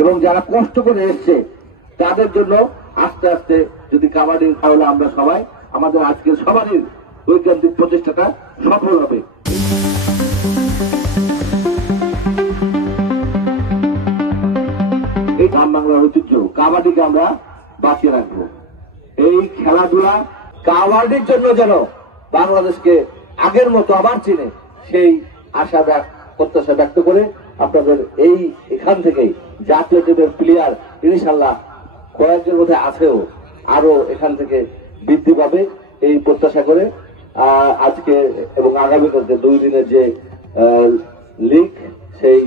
এবং যারা কষ্ট করে এসছে তাদের জন্য আস্তে আস্তে যদি কাবাডি তাহলে আমরা সবাই আমাদের আজকের সবারই ঐকান্তিক প্রচেষ্টাটা সফল হবে। এই গ্রাম বাংলার ঐতিহ্য কাবাডিকে আমরা বাঁচিয়ে রাখবো। এই খেলাধুলা কাবাডির জন্য যেন বাংলাদেশকে আগের মতো আবার চিনে, সেই আশা প্রত্যাশা ব্যক্ত করে আপনাদের এখান থেকেই জাতীয় টিমের প্লেয়ার ইনশাল্লাহ কয়েকজন মধ্যে আছেও, আরো এখান থেকে বৃদ্ধি পাবে এই প্রত্যাশা করে আজকে এবং আগামীকালকে 2 দিনের যে লিগ, সেই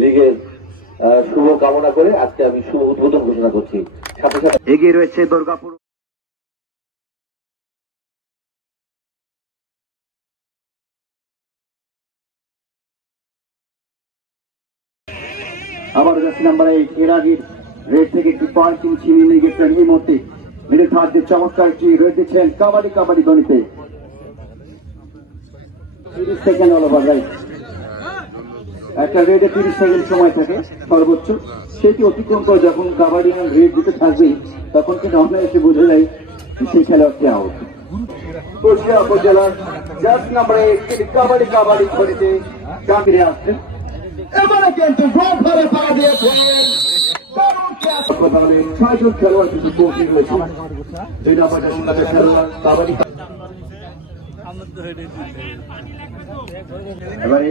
লিগের শুভ কামনা করে আজকে আমি শুভ উদ্বোধন ঘোষণা করছি। সাথে সাথে এগিয়ে রয়েছে দুর্গাপুর। আবার জার্সি নাম্বার 8 এর আগে রেড থেকে একটি পার্কিং ছিনিয়ে নিয়ে গেছেন। এই মুহূর্তে মিডল থার্ড চমৎকার একটি রেড দিচ্ছেন কাবাডি গণিতে 30 সেকেন্ড অল ওভার রাইট। একটা রেডে 30 সেকেন্ড সময় থাকে সর্বোচ্চ, সেটি অতিক্রম করে যখন কাবাডি রেড দিতে থাকবে তখন কিন্তু আমরা এসে বোঝা যায় সেই খেলোয়াড়টি আউট। কুষ্টিয়া উপজেলার জার্সি নাম্বার 8 তিনি কাবাডি গণিতে চাকরি আসছেন। এবারে কিন্তু গোল করে পা দিয়েছেন। 6জন খেলোয়াড় কিন্তু কোচিং হয়েছে। 2 নম্বরের খেলোয়াড় কাবাডি। এবারে